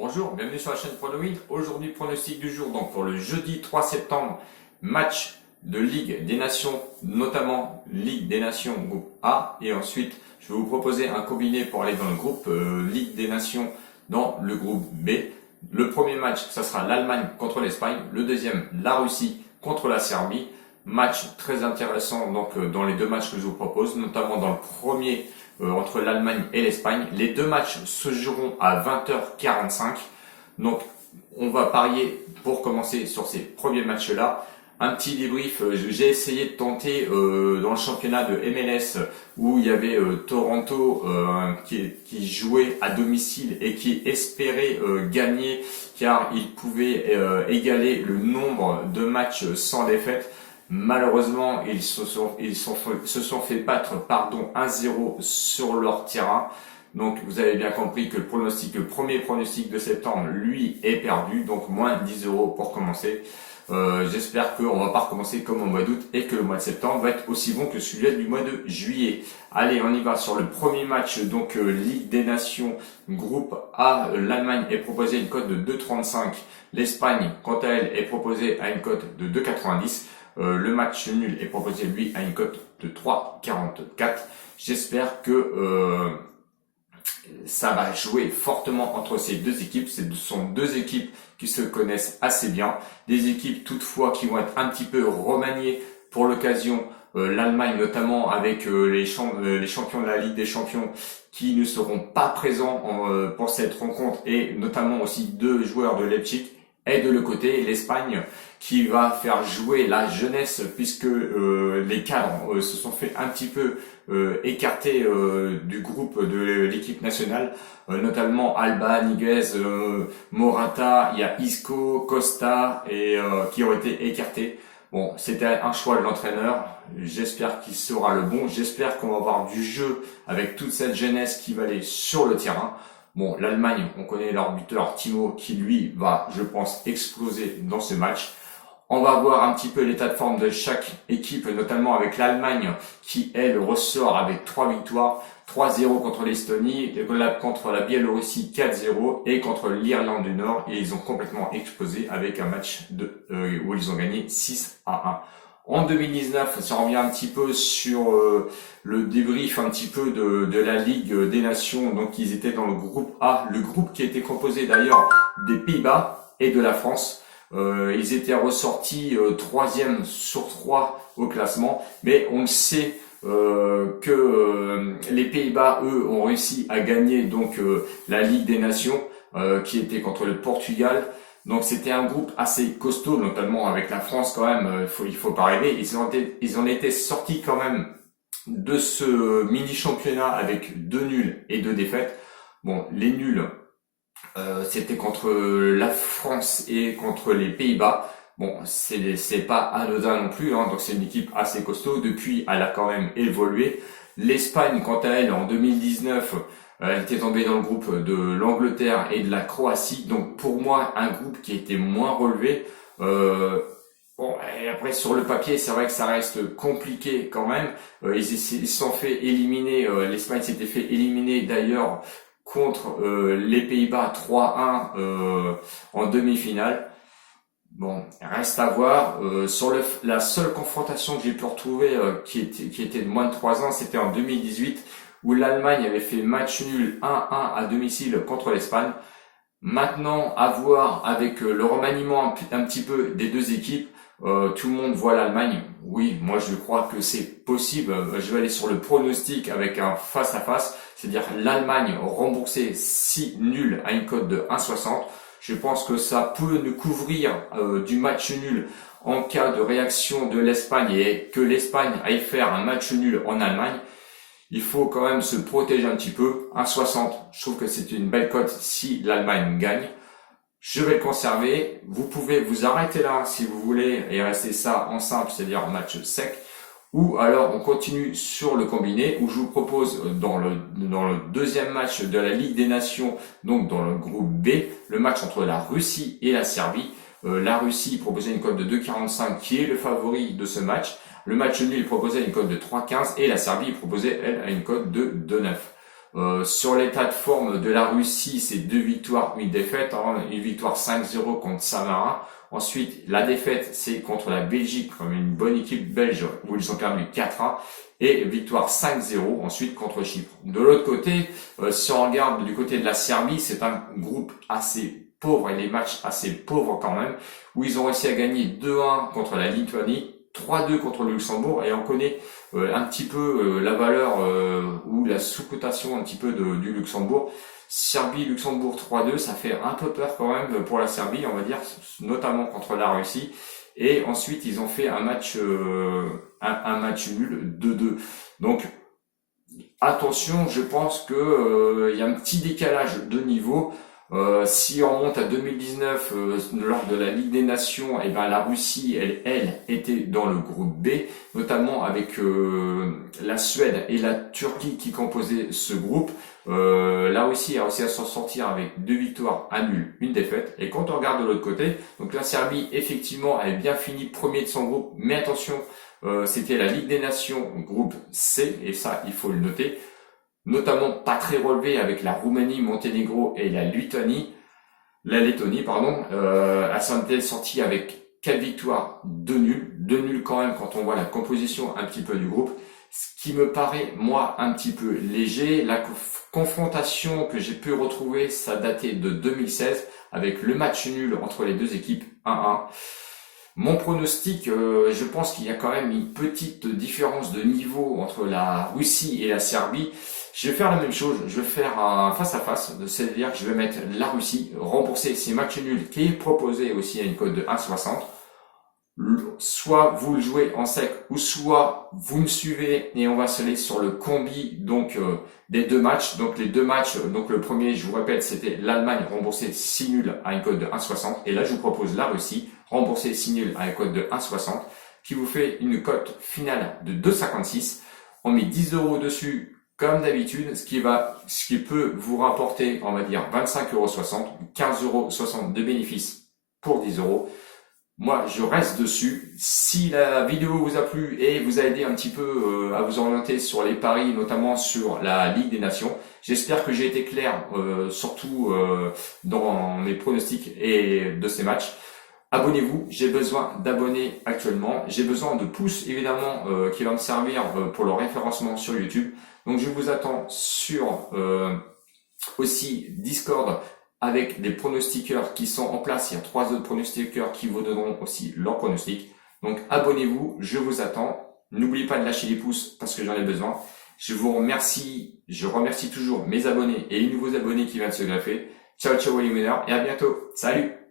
Bonjour, bienvenue sur la chaîne Pronowin. Aujourd'hui, pronostic du jour. Donc pour le jeudi 3 septembre, match de Ligue des Nations, notamment Ligue des Nations groupe A. Et ensuite, je vais vous proposer un combiné pour aller dans le groupe Ligue des Nations dans le groupe B. Le premier match, ça sera l'Allemagne contre l'Espagne. Le deuxième, la Russie contre la Serbie. Match très intéressant donc dans les deux matchs que je vous propose, notamment dans le premier entre l'Allemagne et l'Espagne. Les deux matchs se joueront à 20h45. Donc, on va parier pour commencer sur ces premiers matchs-là. Un petit débrief, j'ai essayé de tenter dans le championnat de MLS où il y avait Toronto qui jouait à domicile et qui espérait gagner car il pouvait égaler le nombre de matchs sans défaite. Malheureusement, ils se sont fait battre 1-0 sur leur terrain. Donc vous avez bien compris que le premier pronostic de septembre, lui, est perdu. Donc moins 10 € pour commencer. J'espère qu'on va pas recommencer comme au mois d'août et que le mois de septembre va être aussi bon que celui du mois de juillet. Allez, on y va sur le premier match, donc Ligue des Nations, groupe A. L'Allemagne est proposée à une cote de 2,35. L'Espagne, quant à elle, est proposée à une cote de 2,90. Le match nul est proposé, lui, à une cote de 3,44. J'espère que ça va jouer fortement entre ces deux équipes. Ce sont deux équipes qui se connaissent assez bien. Des équipes toutefois qui vont être un petit peu remaniées pour l'occasion. L'Allemagne notamment avec les champions de la Ligue des Champions qui ne seront pas présents pour cette rencontre et notamment aussi deux joueurs de Leipzig. Et de l'autre côté, l'Espagne qui va faire jouer la jeunesse puisque les cadres se sont fait un petit peu écarter du groupe de l'équipe nationale, notamment Alba, Niguez, Morata, il y a Isco, Costa et qui ont été écartés. Bon, c'était un choix de l'entraîneur. J'espère qu'il sera le bon. J'espère qu'on va avoir du jeu avec toute cette jeunesse qui va aller sur le terrain. Bon, l'Allemagne, on connaît leur buteur Timo qui lui va, je pense, exploser dans ce match. On va voir un petit peu l'état de forme de chaque équipe, notamment avec l'Allemagne qui, elle, ressort avec 3 victoires. 3-0 contre l'Estonie, contre la Biélorussie 4-0 et contre l'Irlande du Nord. Et ils ont complètement explosé avec un match où ils ont gagné 6-1. En 2019, ça revient un petit peu sur le débrief un petit peu de la Ligue des Nations. Donc ils étaient dans le groupe A, le groupe qui était composé d'ailleurs des Pays-Bas et de la France. Ils étaient ressortis 3e sur 3 au classement, mais on le sait que les Pays-Bas, eux, ont réussi à gagner donc la Ligue des Nations qui était contre le Portugal. Donc c'était un groupe assez costaud, notamment avec la France quand même, il faut pas rêver. Ils ont été sortis quand même de ce mini-championnat avec 2 nuls et 2 défaites. Bon, les nuls, c'était contre la France et contre les Pays-Bas. Bon, c'est pas anodin non plus, hein, donc c'est une équipe assez costaud. Depuis, elle a quand même évolué. L'Espagne, quant à elle, en 2019, elle était tombée dans le groupe de l'Angleterre et de la Croatie. Donc pour moi, un groupe qui était moins relevé. Bon, et après sur le papier, c'est vrai que ça reste compliqué quand même. Ils se sont fait éliminer. L'Espagne s'était fait éliminer d'ailleurs contre les Pays-Bas 3-1 en demi-finale. Bon, reste à voir. Sur la seule confrontation que j'ai pu retrouver qui était de moins de 3 ans, c'était en 2018 où l'Allemagne avait fait match nul 1-1 à domicile contre l'Espagne. Maintenant, à voir avec le remaniement un petit peu des deux équipes, tout le monde voit l'Allemagne. Oui, moi je crois que c'est possible. Je vais aller sur le pronostic avec un face-à-face, c'est-à-dire l'Allemagne rembourser 6 nuls à une cote de 1,60. Je pense que ça peut nous couvrir du match nul en cas de réaction de l'Espagne et que l'Espagne aille faire un match nul en Allemagne. Il faut quand même se protéger un petit peu. 1,60, je trouve que c'est une belle cote si l'Allemagne gagne. Je vais le conserver. Vous pouvez vous arrêter là si vous voulez et rester ça en simple, c'est-à-dire en match sec. Ou alors on continue sur le combiné où je vous propose dans le deuxième match de la Ligue des Nations, donc dans le groupe B, le match entre la Russie et la Serbie. La Russie proposait une cote de 2,45 qui est le favori de ce match. Le match nul proposait une cote de 3,15 et la Serbie proposait elle à une cote de 2,9. Sur l'état de forme de la Russie, c'est 2 victoires, 1 défaite, hein, une victoire 5-0 contre Saint-Marin. Ensuite, la défaite, c'est contre la Belgique, comme une bonne équipe belge, où ils ont perdu 4-1. Et victoire 5-0 ensuite contre Chypre. De l'autre côté, si on regarde du côté de la Serbie, c'est un groupe assez pauvre et des matchs assez pauvres quand même, où ils ont réussi à gagner 2-1 contre la Lituanie, 3-2 contre le Luxembourg, et on connaît un petit peu la valeur ou la sous-cotation un petit peu du Luxembourg. Serbie-Luxembourg 3-2, ça fait un peu peur quand même pour la Serbie, on va dire, notamment contre la Russie. Et ensuite, ils ont fait un match nul 2-2. Donc, attention, je pense que il y a un petit décalage de niveau. Si on remonte à 2019, lors de la Ligue des Nations, et ben la Russie, elle était dans le groupe B, notamment avec la Suède et la Turquie qui composaient ce groupe. La Russie a réussi à s'en sortir avec 2 victoires, 1 nul, 1 défaite. Et quand on regarde de l'autre côté, donc la Serbie, effectivement, avait bien fini premier de son groupe, mais attention, c'était la Ligue des Nations, groupe C, et ça, il faut le noter. Notamment pas très relevé avec la Roumanie, Monténégro et la Lettonie, pardon. Elle s'en était sortie avec 4 victoires, 2 nuls. 2 nuls quand même quand on voit la composition un petit peu du groupe. Ce qui me paraît, moi, un petit peu léger. La confrontation que j'ai pu retrouver, ça datait de 2016 avec le match nul entre les deux équipes 1-1. Mon pronostic, je pense qu'il y a quand même une petite différence de niveau entre la Russie et la Serbie. Je vais faire la même chose, je vais faire un face-à-face, c'est-à-dire que je vais mettre la Russie, rembourser ces matchs nuls qui est proposé aussi à une cote de 1,60. Soit vous le jouez en sec, ou soit vous me suivez et on va se aller sur le combi donc des 2 matchs. Donc les 2 matchs, donc le premier, je vous répète, c'était l'Allemagne remboursée 6 nuls à une cote de 1,60. Et là, je vous propose la Russie remboursée 6 nuls à une cote de 1,60, qui vous fait une cote finale de 2,56. On met 10 € dessus comme d'habitude, ce qui peut vous rapporter, on va dire 25,60 €, 15,60 € de bénéfices pour 10 €. Moi, je reste dessus. Si la vidéo vous a plu et vous a aidé un petit peu à vous orienter sur les paris, notamment sur la Ligue des Nations, j'espère que j'ai été clair, surtout dans mes pronostics et de ces matchs. Abonnez-vous, j'ai besoin d'abonnés actuellement. J'ai besoin de pouces, évidemment, qui va me servir pour le référencement sur YouTube. Donc, je vous attends sur aussi Discord, avec des pronostiqueurs qui sont en place. Il y a 3 autres pronostiqueurs qui vous donneront aussi leurs pronostics. Donc abonnez-vous, je vous attends. N'oubliez pas de lâcher les pouces parce que j'en ai besoin. Je vous remercie, je remercie toujours mes abonnés et les nouveaux abonnés qui viennent de se greffer. Ciao ciao les winners et à bientôt. Salut!